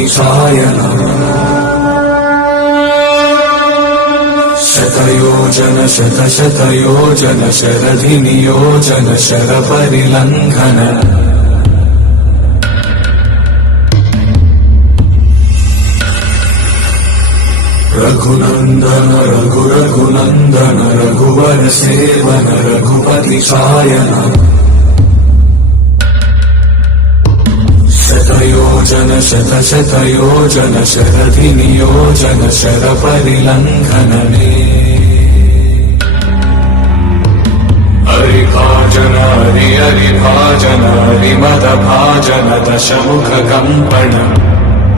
रघुपतिशायन शतयोजन शतशतयोजन शरधिनियोजन शरपरिलङ्घन Raghunandan Raghunandan Raghubar seven रघुपतिशायन शतयोजन शतशतयोजन शरधिनियोजन शरपरिलङ्घनने हरिभाजन हरिभाजन हरिमदभाजन दशमुखकम्पण